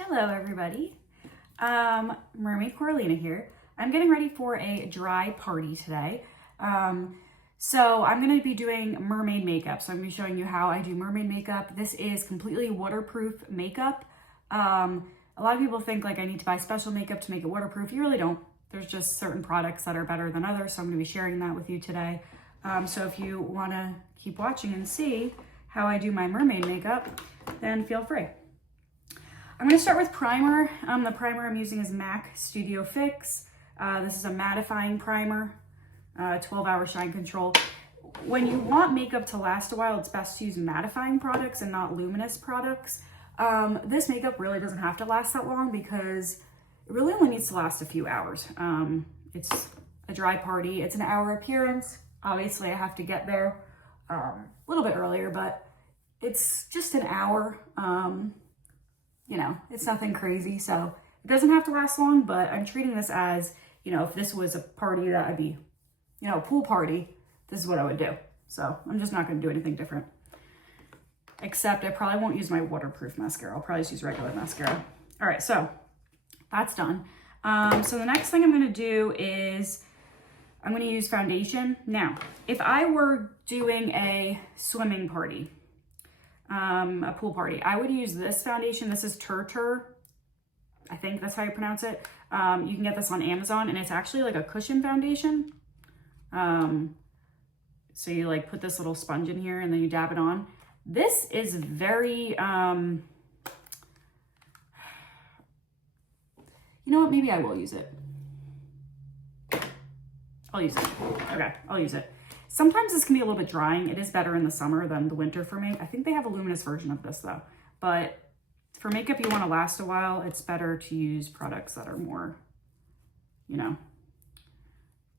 Hello everybody, Mermaid Coralina here. I'm getting ready for a dry party today. So I'm going to be doing mermaid makeup. So I'm going to be showing you how I do mermaid makeup. This is completely waterproof makeup. A lot of people think like I need to buy special makeup to make it waterproof. You really don't. There's just certain products that are better than others. So I'm going to be sharing that with you today. So if you want to keep watching and see how I do my mermaid makeup, then feel free. I'm going to start with primer. The primer I'm using is MAC Studio Fix. This is a mattifying primer, 12-hour shine control. When you want makeup to last a while, it's best to use mattifying products and not luminous products. This makeup really doesn't have to last that long because it really only needs to last a few hours. It's a dry party. It's an hour appearance. Obviously, I have to get there a little bit earlier, but it's just an hour. You know, it's nothing crazy, so it doesn't have to last long, but I'm treating this as, you know, if this was a party that would be, you know, a pool party, this is what I would do. So I'm just not going to do anything different. Except I probably won't use my waterproof mascara. I'll probably just use regular mascara. All right, so that's done. So the next thing I'm going to do is I'm going to use foundation. Now, if I were doing a swimming party, a pool party, I would use this foundation. This is Tur. I think that's how you pronounce it. You can get this on Amazon, and it's actually like a cushion foundation. So you like put this little sponge in here and then you dab it on. This is very, you know what, maybe I will use it. I'll use it. Okay, I'll use it. Sometimes this can be a little bit drying. It is better in the summer than the winter for me. I think they have a luminous version of this though. But for makeup you want to last a while, it's better to use products that are more, you know,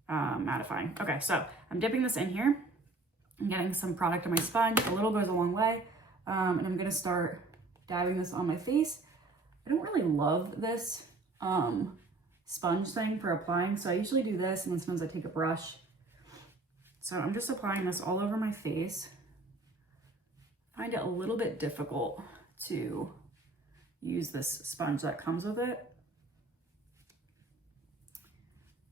mattifying. Okay, so I'm dipping this in here. I'm getting some product on my sponge. A little goes a long way. And I'm going to start dabbing this on my face. I don't really love this sponge thing for applying, so I usually do this, and then sometimes I take a brush. So I'm just applying this all over my face. I find it a little bit difficult to use this sponge that comes with it.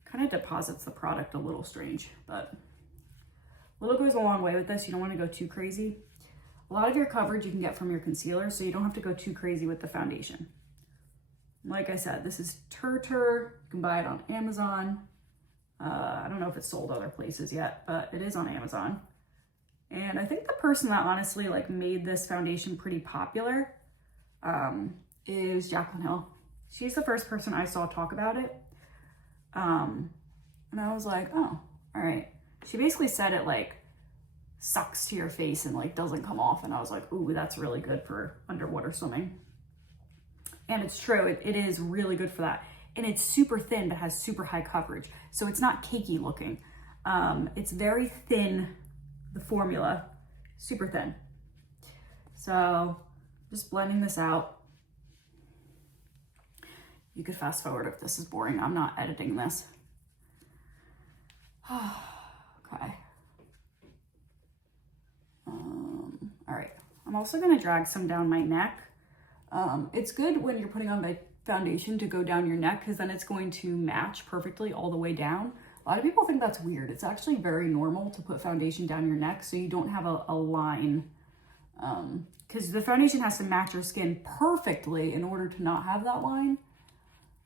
Kind of deposits the product a little strange, but a little goes a long way with this. You don't want to go too crazy. A lot of your coverage you can get from your concealer, so you don't have to go too crazy with the foundation. Like I said, this is Tur. You can buy it on Amazon. I don't know if it's sold other places yet, but it is on Amazon. And I think the person that honestly like made this foundation pretty popular is Jaclyn Hill. She's the first person I saw talk about it. And I was like, oh, all right. She basically said it like sucks to your face and like doesn't come off. And I was like, ooh, that's really good for underwater swimming. And it's true, it is really good for that. And it's super thin, but has super high coverage. So it's not cakey looking. It's very thin, the formula, super thin. So just blending this out. You could fast forward if this is boring. I'm not editing this. Okay. All right, I'm also gonna drag some down my neck. It's good when you're putting on my foundation to go down your neck because then it's going to match perfectly all the way down. A lot of people think that's weird. It's actually very normal to put foundation down your neck so you don't have a line, because the foundation has to match your skin perfectly in order to not have that line.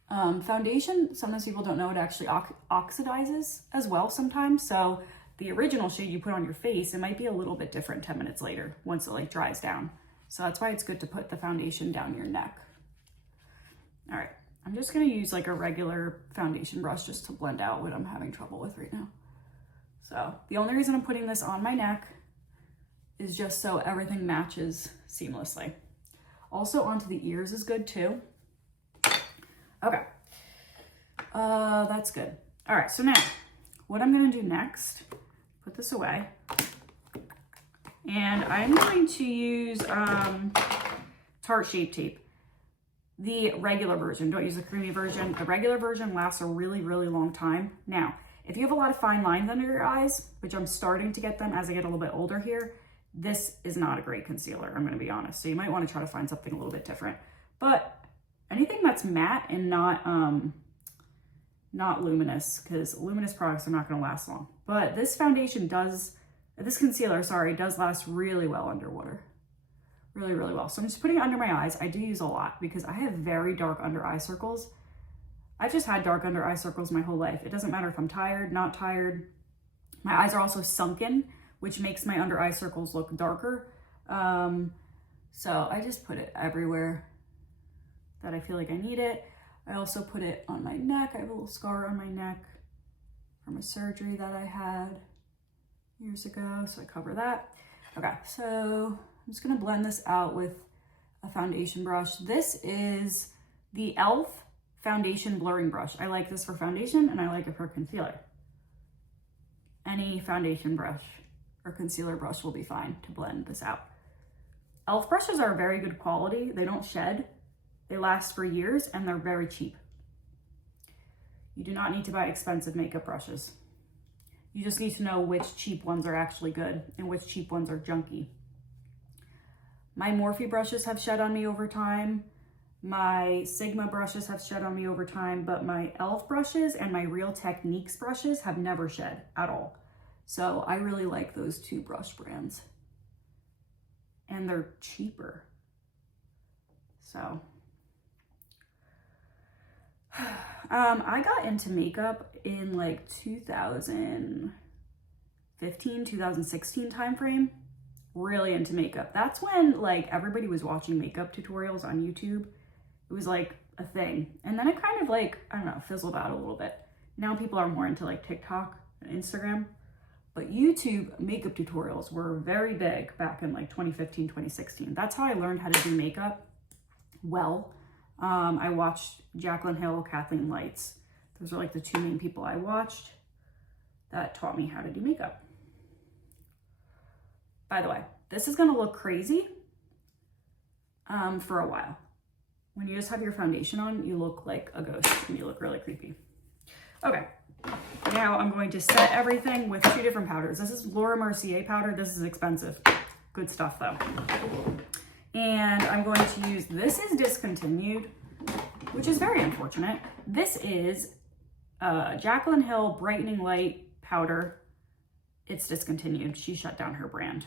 Foundation, sometimes people don't know, it actually oxidizes as well sometimes. So the original shade you put on your face, it might be a little bit different 10 minutes later once it like dries down. So that's why it's good to put the foundation down your neck. All right, I'm just gonna use like a regular foundation brush just to blend out what I'm having trouble with right now. So the only reason I'm putting this on my neck is just so everything matches seamlessly. Also onto the ears is good too. Okay, that's good. All right, so now what I'm gonna do next, put this away. And I'm going to use Tarte Shape Tape. The regular version, don't use the creamy version. The regular version lasts a really, really long time. Now, if you have a lot of fine lines under your eyes, which I'm starting to get them as I get a little bit older here, this is not a great concealer, I'm gonna be honest. So you might wanna try to find something a little bit different. But anything that's matte and not luminous, because luminous products are not going to last long. But this concealer, sorry, does last really well underwater. Really, really well. So I'm just putting it under my eyes. I do use a lot because I have very dark under eye circles. I've just had dark under eye circles my whole life. It doesn't matter if I'm tired, not tired. My eyes are also sunken, which makes my under eye circles look darker. So I just put it everywhere that I feel like I need it. I also put it on my neck. I have a little scar on my neck from a surgery that I had years ago, so I cover that. Okay, so I'm just gonna blend this out with a foundation brush. This is the e.l.f. foundation blurring brush. I like this for foundation and I like it for concealer. Any foundation brush or concealer brush will be fine to blend this out. e.l.f. brushes are very good quality. They don't shed. They last for years and they're very cheap. You do not need to buy expensive makeup brushes. You just need to know which cheap ones are actually good and which cheap ones are junky. My Morphe brushes have shed on me over time. My Sigma brushes have shed on me over time, but my e.l.f. brushes and my Real Techniques brushes have never shed at all. So I really like those two brush brands. And they're cheaper. So I got into makeup in like 2015, 2016 timeframe. Really into makeup. That's when like everybody was watching makeup tutorials on YouTube. It was like a thing. And then it kind of like, I don't know, fizzled out a little bit. Now people are more into like TikTok and Instagram. But YouTube makeup tutorials were very big back in like 2015, 2016. That's how I learned how to do makeup well. I watched Jaclyn Hill, Kathleen Lights. Those are like the two main people I watched that taught me how to do makeup. By the way, this is gonna look crazy for a while. When you just have your foundation on, you look like a ghost and you look really creepy. Okay, now I'm going to set everything with two different powders. This is Laura Mercier powder. This is expensive. Good stuff though. And I'm going to use, this is discontinued, which is very unfortunate. This is Jaclyn Hill Brightening Light powder. It's discontinued. She shut down her brand.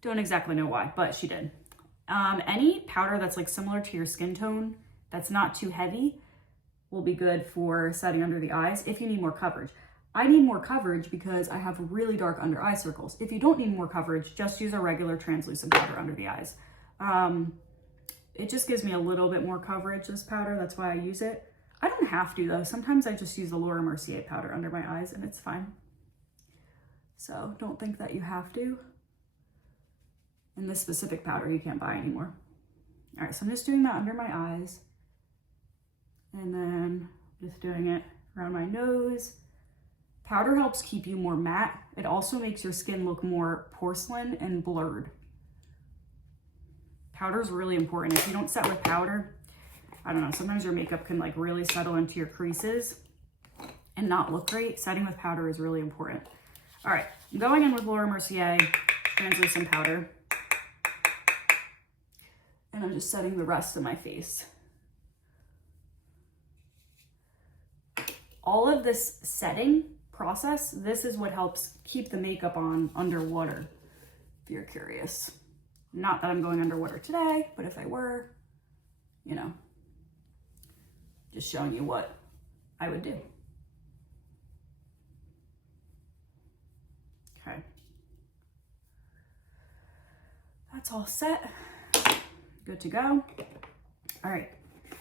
Don't exactly know why, but she did. Any powder that's like similar to your skin tone, that's not too heavy, will be good for setting under the eyes if you need more coverage. I need more coverage because I have really dark under eye circles. If you don't need more coverage, just use a regular translucent powder under the eyes. It just gives me a little bit more coverage, this powder. That's why I use it. I don't have to though. Sometimes I just use the Laura Mercier powder under my eyes and it's fine. So don't think that you have to. And this specific powder you can't buy anymore. All right, so I'm just doing that under my eyes. And then just doing it around my nose. Powder helps keep you more matte. It also makes your skin look more porcelain and blurred. Powder is really important. If you don't set with powder, I don't know, sometimes your makeup can like really settle into your creases and not look great. Setting with powder is really important. All right, I'm going in with Laura Mercier translucent powder. And I'm just setting the rest of my face. All of this setting process, this is what helps keep the makeup on underwater, if you're curious. Not that I'm going underwater today, but if I were, you know, just showing you what I would do. Okay. That's all set. Good to go. All right,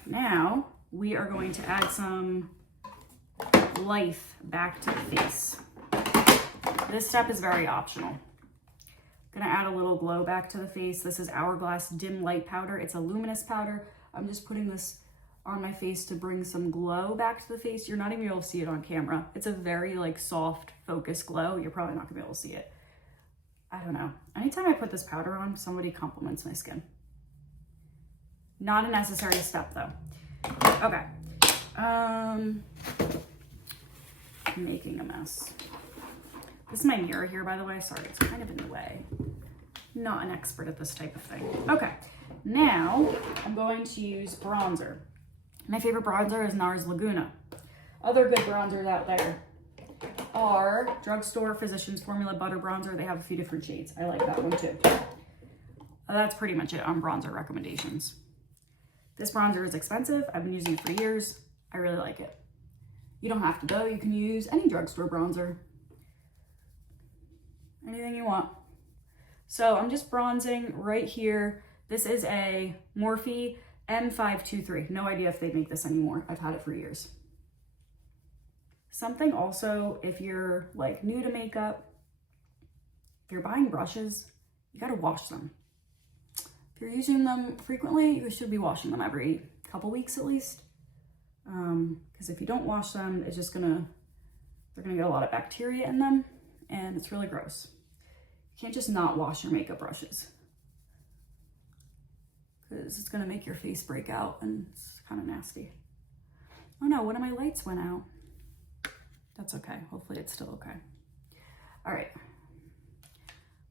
now we are going to add some life back to the face. This step is very optional. Gonna add a little glow back to the face. This is Hourglass Dim Light Powder. It's a luminous powder. I'm just putting this on my face to bring some glow back to the face. You're not even able to see it on camera. It's a very like soft, focused glow. You're probably not gonna be able to see it. I don't know. Anytime I put this powder on, somebody compliments my skin. Not a necessary step though. Okay. I'm making a mess. This is my mirror here, by the way. Sorry, it's kind of in the way. Not an expert at this type of thing. Okay, Now, I'm going to use bronzer. My favorite bronzer is NARS Laguna. Other good bronzers out there are Drugstore Physicians Formula Butter Bronzer. They have a few different shades. I like that one too. That's pretty much it on bronzer recommendations. This bronzer is expensive. I've been using it for years. I really like it. You don't have to though. You can use any drugstore bronzer. Anything you want. So I'm just bronzing right here. This is a Morphe M523. No idea if they make this anymore. I've had it for years. Something also, if you're like new to makeup, if you're buying brushes, you gotta wash them. If you're using them frequently, you should be washing them every couple weeks at least. Because if you don't wash them, it's just they're gonna get a lot of bacteria in them and it's really gross. You can't just not wash your makeup brushes because it's gonna make your face break out and it's kind of nasty. Oh no, one of my lights went out. That's okay, hopefully it's still okay. All right,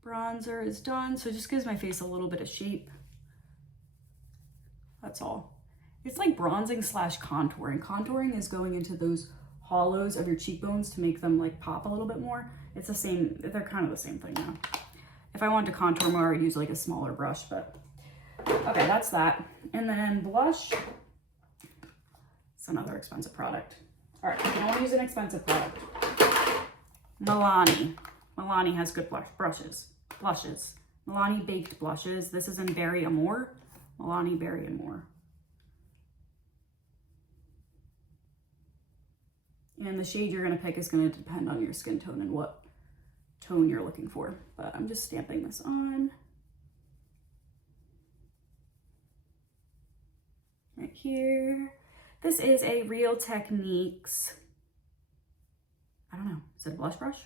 bronzer is done. So it just gives my face a little bit of shape. That's all. It's like bronzing slash contouring. Contouring is going into those hollows of your cheekbones to make them like pop a little bit more. It's the same, they're kind of the same thing now. If I want to contour more, I'd use like a smaller brush, but okay, that's that. And then blush, it's another expensive product. All right, I want to use an expensive product. Milani. Milani has good blushes. Milani baked blushes. This is in Berry Amore. Milani Berry Amore. And the shade you're going to pick is going to depend on your skin tone and what tone you're looking for. But I'm just stamping this on. Right here. This is a Real Techniques, I don't know, is it a blush brush?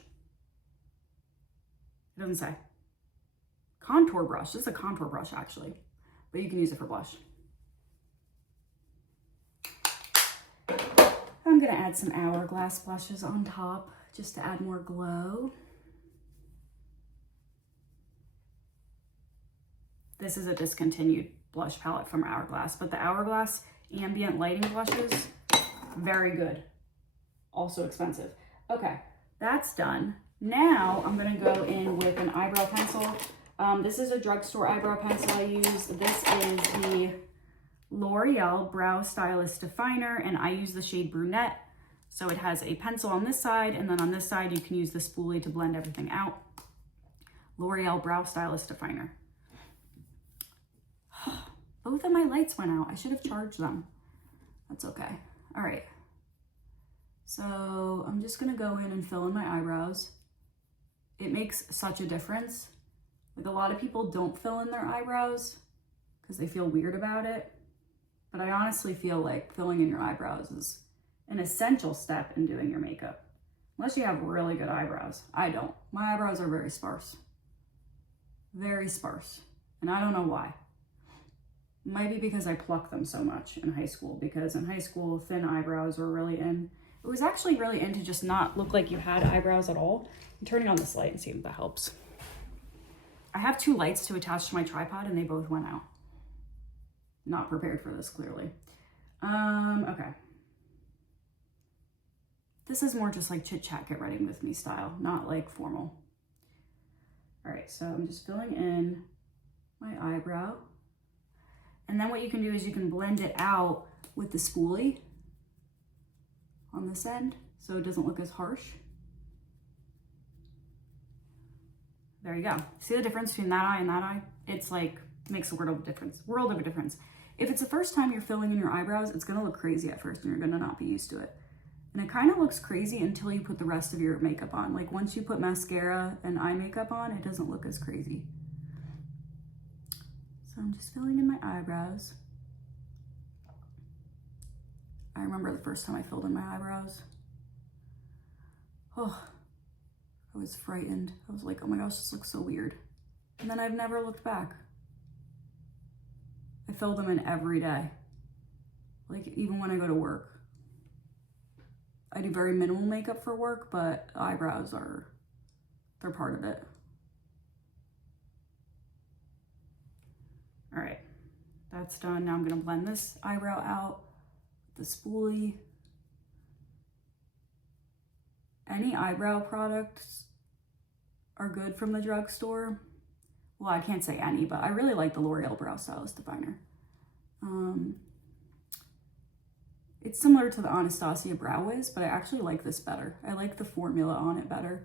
It doesn't say. Contour brush. This is a contour brush actually, but you can use it for blush. I'm gonna add some Hourglass blushes on top just to add more glow. This is a discontinued blush palette from Hourglass, but the Hourglass ambient lighting blushes, very good. Also expensive. Okay, that's done. Now I'm gonna go in with an eyebrow pencil. This is a drugstore eyebrow pencil I use. This is the L'Oreal Brow Stylist Definer, and I use the shade Brunette. So it has a pencil on this side, and then on this side you can use the spoolie to blend everything out. L'Oreal Brow Stylist Definer. Both of my lights went out. I should have charged them. That's okay. All right. So I'm just gonna go in and fill in my eyebrows. It makes such a difference. Like a lot of people don't fill in their eyebrows because they feel weird about it. But I honestly feel like filling in your eyebrows is an essential step in doing your makeup. Unless you have really good eyebrows. I don't. My eyebrows are very sparse. Very sparse. And I don't know why. Might be because I plucked them so much in high school, because in high school, thin eyebrows were really in. It was actually really in to just not look like you had eyebrows at all. I'm turning on this light and see if that helps. I have two lights to attach to my tripod and they both went out. Not prepared for this, clearly. Okay. This is more just like chit chat, get ready with me style, not like formal. All right, so I'm just filling in my eyebrow. And then what you can do is you can blend it out with the spoolie on this end so it doesn't look as harsh. There you go. See the difference between that eye and that eye? It's like, makes a world of a difference. If it's the first time you're filling in your eyebrows, it's gonna look crazy at first and you're gonna not be used to it. And it kind of looks crazy until you put the rest of your makeup on. Like once you put mascara and eye makeup on, it doesn't look as crazy. So I'm just filling in my eyebrows. I remember the first time I filled in my eyebrows. Oh, I was frightened. I was like, oh my gosh, this looks so weird. And then I've never looked back. I fill them in every day. Like even when I go to work. I do very minimal makeup for work, but eyebrows they're part of it. All right, That's done. Now I'm gonna blend this eyebrow out with the spoolie. Any eyebrow products are good from the drugstore. Well, I can't say any, but I really like the L'Oreal Brow Stylist Definer. It's similar to the Anastasia Brow Wiz, but I actually like this better. I like the formula on it better.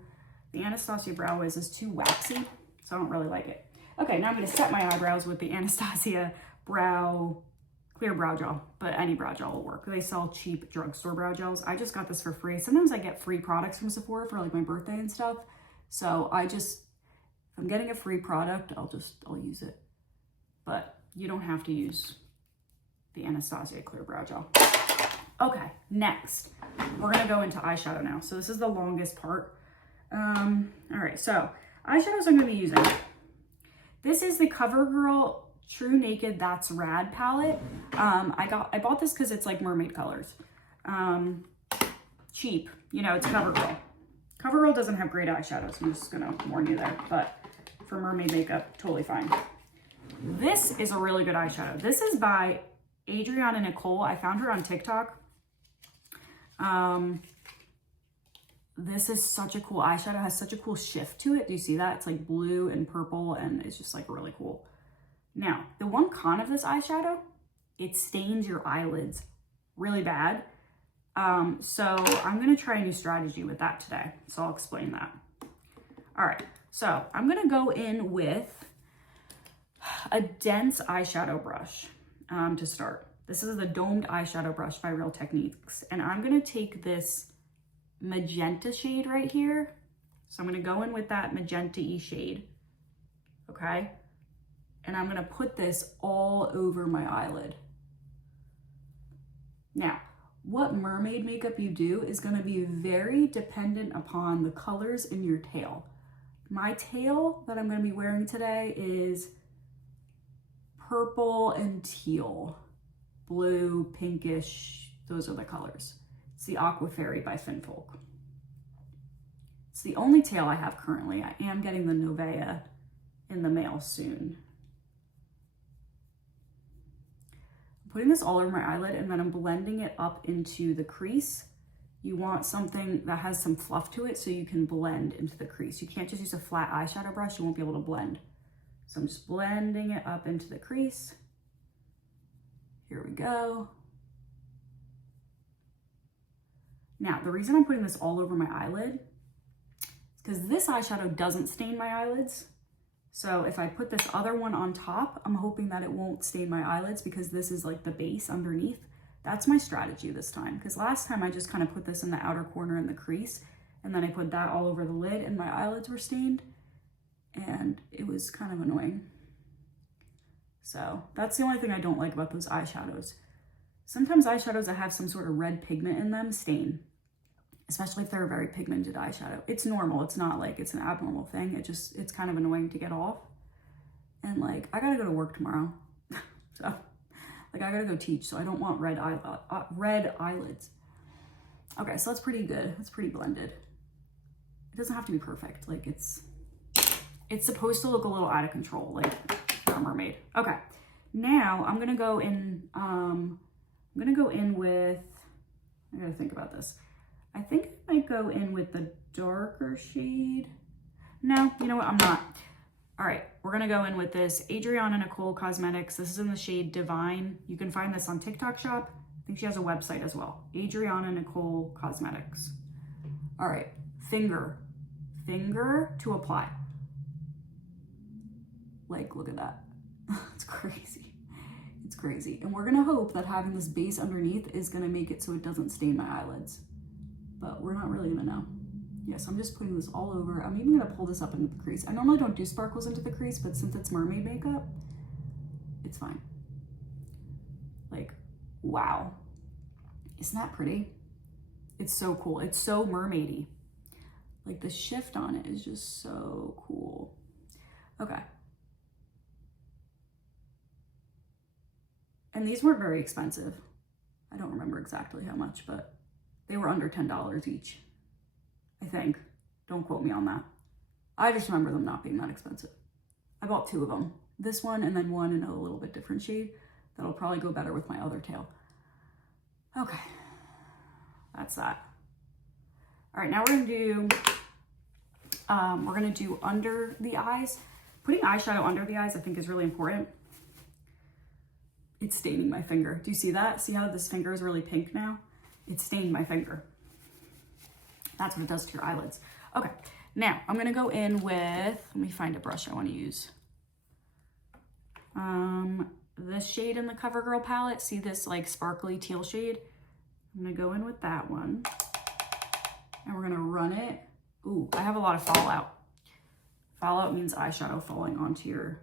The Anastasia Brow Wiz is too waxy, so I don't really like it. Okay, now I'm gonna set my eyebrows with the Anastasia Clear Brow Gel, but any brow gel will work. They sell cheap drugstore brow gels. I just got this for free. Sometimes I get free products from Sephora for like my birthday and stuff. So if I'm getting a free product, I'll use it. But you don't have to use the Anastasia Clear Brow Gel. Okay, next, we're gonna go into eyeshadow now. So this is the longest part. All right, so eyeshadows I'm gonna be using. This is the CoverGirl True Naked That's Rad palette. I bought this because it's like mermaid colors. Cheap, you know, it's CoverGirl. CoverGirl doesn't have great eyeshadows, I'm just gonna warn you there, but for mermaid makeup, totally fine. This is a really good eyeshadow. This is by Adriana Nicole. I found her on TikTok. This is such a cool eyeshadow. It has such a cool shift to it. Do you see that? It's like blue and purple, and it's just like really cool. Now, the one con of this eyeshadow, it stains your eyelids really bad. So I'm gonna try a new strategy with that today. So I'll explain that. All right, so I'm gonna go in with a dense eyeshadow brush to start. This is the domed eyeshadow brush by Real Techniques. And I'm gonna take this magenta shade right here. So I'm gonna go in with that magenta-y shade, okay? And I'm gonna put this all over my eyelid. Now, what mermaid makeup you do is gonna be very dependent upon the colors in your tail. My tail that I'm gonna be wearing today is purple and teal, blue, pinkish, those are the colors. It's the Aqua Fairy by Finfolk. It's the only tail I have currently. I am getting the Novea in the mail soon. I'm putting this all over my eyelid and then I'm blending it up into the crease. You want something that has some fluff to it so you can blend into the crease. You can't just use a flat eyeshadow brush, you won't be able to blend. So I'm just blending it up into the crease. Here we go. Now, the reason I'm putting this all over my eyelid is because this eyeshadow doesn't stain my eyelids. So if I put this other one on top, I'm hoping that it won't stain my eyelids because this is like the base underneath. That's my strategy this time, because last time I just kind of put this in the outer corner in the crease and then I put that all over the lid and my eyelids were stained and it was kind of annoying. So that's the only thing I don't like about those eyeshadows. Sometimes eyeshadows that have some sort of red pigment in them stain, especially if they're a very pigmented eyeshadow. It's normal, it's not like it's an abnormal thing. It's kind of annoying to get off. And like, I gotta go to work tomorrow. So like I gotta go teach, so I don't want red eyelids. Okay, so that's pretty good, it's pretty blended. It doesn't have to be perfect, like it's supposed to look a little out of control, like a mermaid. Okay, now I'm gonna go in, with, I gotta think about this. I think I might go in with the darker shade. No, you know what, I'm not. All right, we're gonna go in with this Adriana Nicole Cosmetics. This is in the shade Divine. You can find this on TikTok Shop. I think she has a website as well. Adriana Nicole Cosmetics. All right, finger to apply. Like, look at that. It's crazy. It's crazy. And we're gonna hope that having this base underneath is gonna make it so it doesn't stain my eyelids. But we're not really gonna know. Yes, I'm just putting this all over. I'm even gonna pull this up into the crease. I normally don't do sparkles into the crease, but since it's mermaid makeup, it's fine. Like, wow. Isn't that pretty? It's so cool. It's so mermaidy. Like the shift on it is just so cool. Okay. And these weren't very expensive. I don't remember exactly how much, but they were under $10 each, I think. Don't quote me on that. I just remember them not being that expensive. I bought two of them. This one and then one in a little bit different shade. That'll probably go better with my other tail. Okay, that's that. All right, now we're gonna do under the eyes. Putting eyeshadow under the eyes I think is really important. It's staining my finger. Do you see that? See how this finger is really pink now? It's stained my finger. That's what it does to your eyelids. Okay, now I'm gonna go in with, let me find a brush I wanna use. This shade in the CoverGirl palette, see this like sparkly teal shade? I'm gonna go in with that one and we're gonna run it. Ooh, I have a lot of fallout. Fallout means eyeshadow falling onto your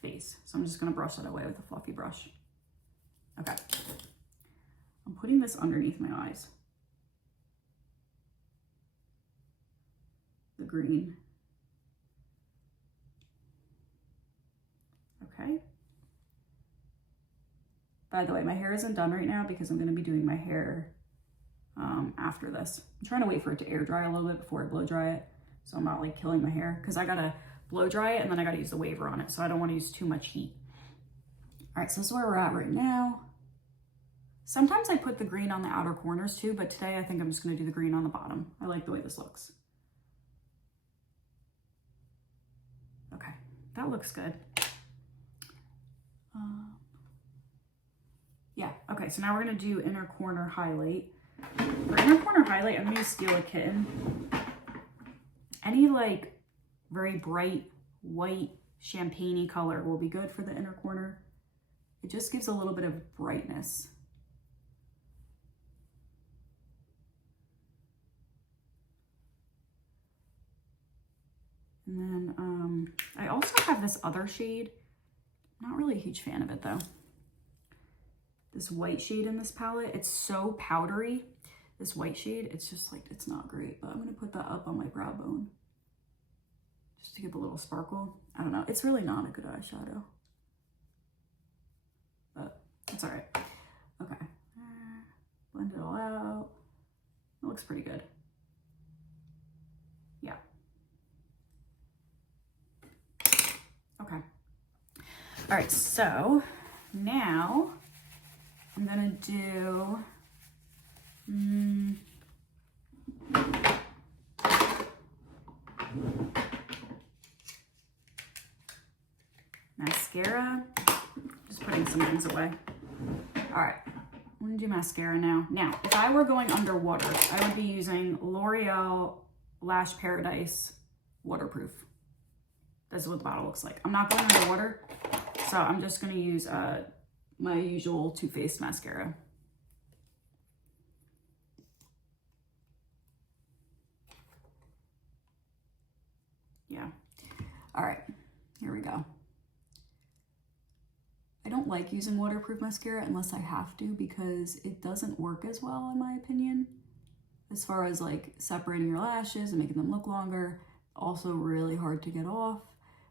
face. So I'm just gonna brush that away with a fluffy brush. Okay. I'm putting this underneath my eyes. The green. Okay. By the way, my hair isn't done right now because I'm gonna be doing my hair after this. I'm trying to wait for it to air dry a little bit before I blow dry it, so I'm not like killing my hair, because I gotta blow dry it and then I gotta use the waver on it, so I don't want to use too much heat. All right, so this is where we're at right now. Sometimes I put the green on the outer corners too, but today I think I'm just gonna do the green on the bottom. I like the way this looks. Okay, that looks good. Yeah, okay, so now we're gonna do inner corner highlight. For inner corner highlight, I'm gonna use Steal a Kitten. Any like very bright white champagne-y color will be good for the inner corner. It just gives a little bit of brightness. And then I also have this other shade. I'm not really a huge fan of it though. This white shade in this palette, it's so powdery. This white shade, it's just like, it's not great, but I'm gonna put that up on my brow bone just to give a little sparkle. I don't know, it's really not a good eyeshadow, but it's all right. Okay, blend it all out. It looks pretty good. Yeah. Okay. All right, so now I'm gonna do mascara. Just putting some things away. All right, I'm gonna do mascara now. Now, if I were going underwater, I would be using L'Oreal Lash Paradise Waterproof. This is what the bottle looks like. I'm not going underwater, so I'm just gonna use my usual Too Faced mascara. Yeah. All right, here we go. I don't like using waterproof mascara unless I have to, because it doesn't work as well in my opinion. As far as like separating your lashes and making them look longer, also really hard to get off.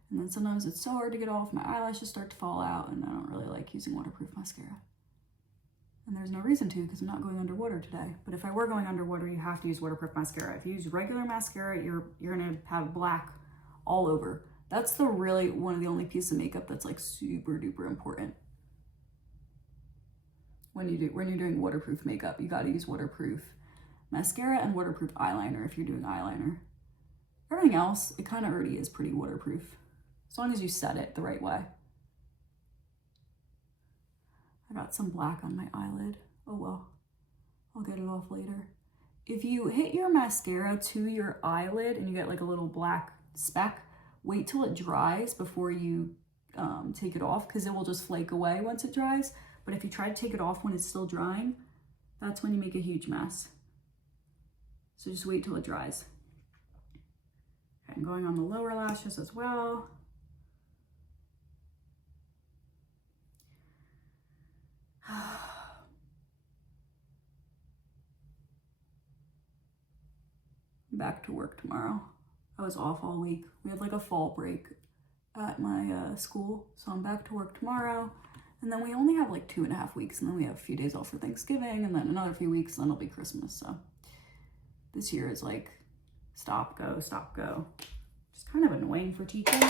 And then sometimes it's so hard to get off, my eyelashes start to fall out, and I don't really like using waterproof mascara. And there's no reason to, because I'm not going underwater today. But if I were going underwater, you have to use waterproof mascara. If you use regular mascara, you're gonna have black all over. That's really one of the only pieces of makeup that's like super duper important. When you're doing waterproof makeup, you gotta use waterproof mascara and waterproof eyeliner if you're doing eyeliner. Everything else, it kind of already is pretty waterproof, as long as you set it the right way. I got some black on my eyelid. Oh well, I'll get it off later. If you hit your mascara to your eyelid and you get like a little black speck, wait till it dries before you take it off, because it will just flake away once it dries. But if you try to take it off when it's still drying, that's when you make a huge mess. So just wait till it dries. Okay, I'm going on the lower lashes as well. I'm back to work tomorrow. I was off all week. We had like a fall break at my school, so I'm back to work tomorrow. And then we only have like 2.5 weeks, and then we have a few days off for Thanksgiving, and then another few weeks, and then it'll be Christmas. So this year is like stop, go, stop, go. Just kind of annoying for teaching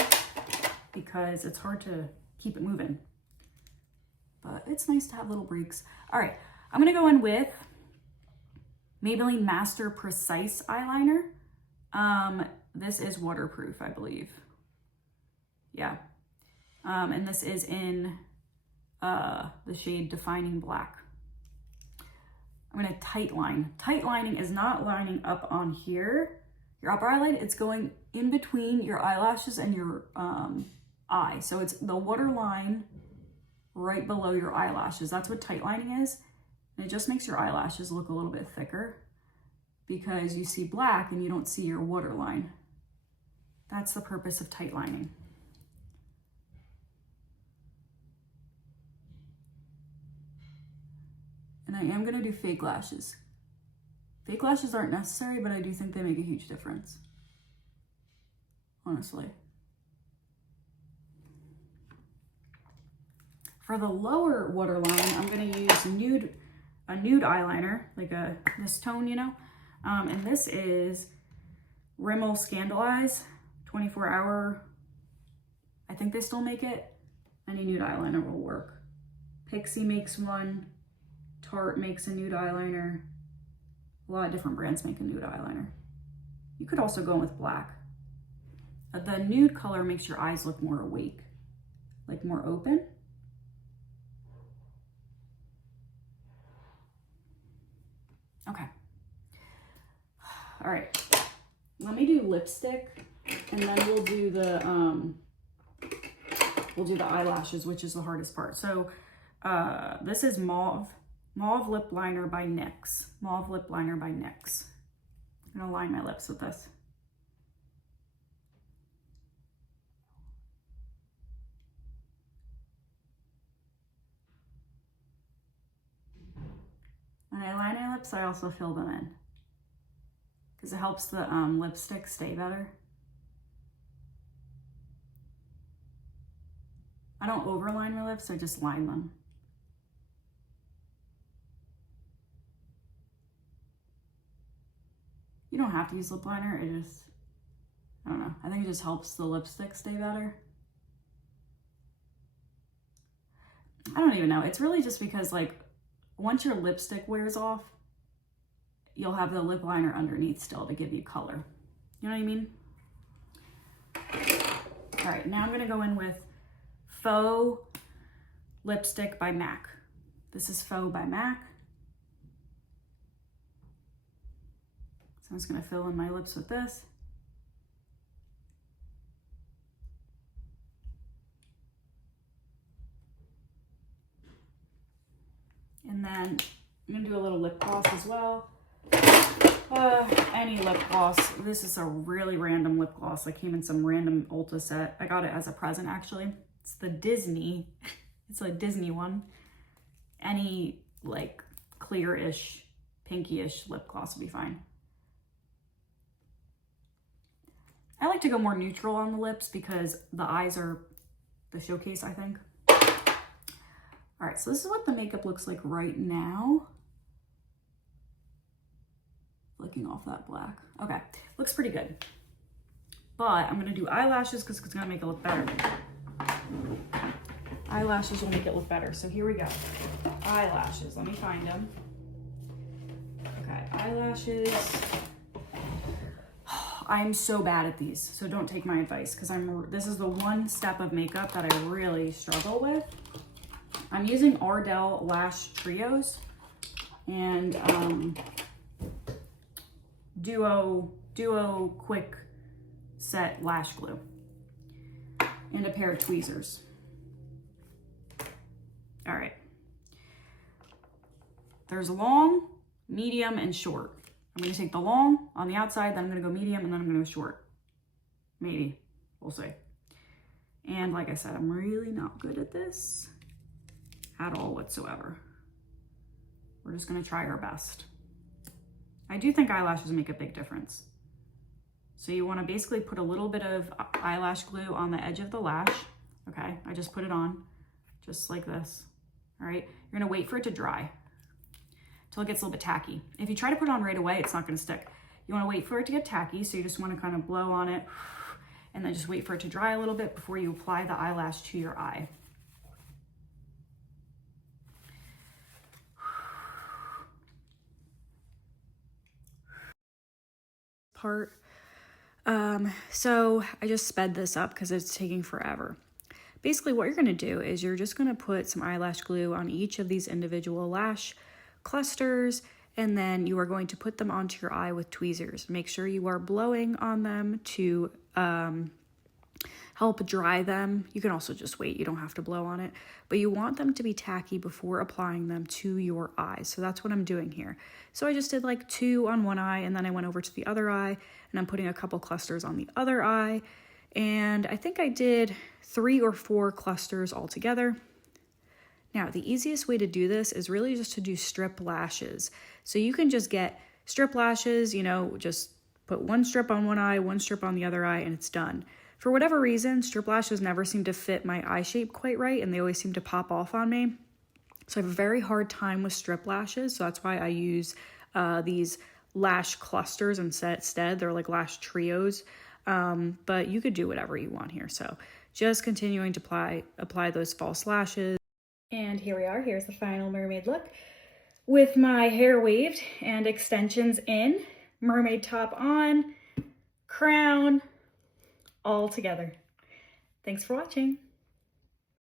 because it's hard to keep it moving. but it's nice to have little breaks. All right, I'm gonna go in with Maybelline Master Precise eyeliner. This is waterproof, I believe. Yeah. And this is in the shade Defining Black. I'm gonna tight line. Tight lining is not lining up on here, your upper eyelid, it's going in between your eyelashes and your eye. So it's the waterline right below your eyelashes. That's what tight lining is. And it just makes your eyelashes look a little bit thicker because you see black and you don't see your waterline. That's the purpose of tight lining. And I am gonna do fake lashes. Fake lashes aren't necessary, but I do think they make a huge difference, honestly. For the lower waterline, I'm gonna use a nude eyeliner, like this tone, you know? And this is Rimmel Scandal Eyes, 24-hour. I think they still make it. Any nude eyeliner will work. Pixie makes one. Tarte makes a nude eyeliner. A lot of different brands make a nude eyeliner. You could also go in with black. The nude color makes your eyes look more awake, like more open. Okay. All right. Let me do lipstick, and then we'll do the eyelashes, which is the hardest part. So this is Mauve Lip Liner by NYX. Mauve Lip Liner by NYX. I'm gonna line my lips with this. When I line my lips, I also fill them in because it helps the lipstick stay better. I don't overline my lips, I just line them. You don't have to use lip liner, it just, I don't know. I think it just helps the lipstick stay better. I don't even know. It's really just because like, once your lipstick wears off, you'll have the lip liner underneath still to give you color. You know what I mean? All right, now I'm gonna go in with Faux Lipstick by MAC. This is Faux by MAC. So I'm just gonna fill in my lips with this. And then I'm gonna do a little lip gloss as well. Any lip gloss. This is a really random lip gloss. I came in some random Ulta set. I got it as a present actually. It's the Disney. It's a Disney one. Any like clear-ish, pinky-ish lip gloss will be fine. I like to go more neutral on the lips because the eyes are the showcase, I think. All right, so this is what the makeup looks like right now. Flicking off that black. Okay, looks pretty good. But I'm gonna do eyelashes because it's gonna make it look better. Eyelashes will make it look better. So here we go. Eyelashes, let me find them. Okay, eyelashes. I'm so bad at these, so don't take my advice because this is the one step of makeup that I really struggle with. I'm using Ardell Lash Trios and Duo Quick Set Lash Glue and a pair of tweezers. All right. There's long, medium, and short. I'm gonna take the long on the outside, then I'm gonna go medium, and then I'm gonna go short. Maybe, we'll see. And like I said, I'm really not good at this at all whatsoever. We're just gonna try our best. I do think eyelashes make a big difference. So you wanna basically put a little bit of eyelash glue on the edge of the lash. Okay, I just put it on, just like this. All right, you're gonna wait for it to dry till it gets a little bit tacky. If you try to put it on right away, it's not gonna stick. You wanna wait for it to get tacky, so you just wanna kind of blow on it and then just wait for it to dry a little bit before you apply the eyelash to your eye. part. So I just sped this up because it's taking forever. Basically what you're going to do is you're just going to put some eyelash glue on each of these individual lash clusters, and then you are going to put them onto your eye with tweezers. Make sure you are blowing on them to help dry them. You can also just wait, you don't have to blow on it, but you want them to be tacky before applying them to your eyes. So that's what I'm doing here. So I just did like 2 on one eye, and then I went over to the other eye, and I'm putting a couple clusters on the other eye. And I think I did 3 or 4 clusters all together. Now, the easiest way to do this is really just to do strip lashes. So you can just get strip lashes, you know, just put 1 strip on one eye, 1 strip on the other eye, and it's done. For whatever reason, strip lashes never seem to fit my eye shape quite right, and they always seem to pop off on me. So I have a very hard time with strip lashes, so that's why I use these lash clusters instead. They're like lash trios, but you could do whatever you want here. So just continuing to apply those false lashes. And here we are. Here's the final mermaid look with my hair waved and extensions in, mermaid top on, crown, all together. Thanks for watching.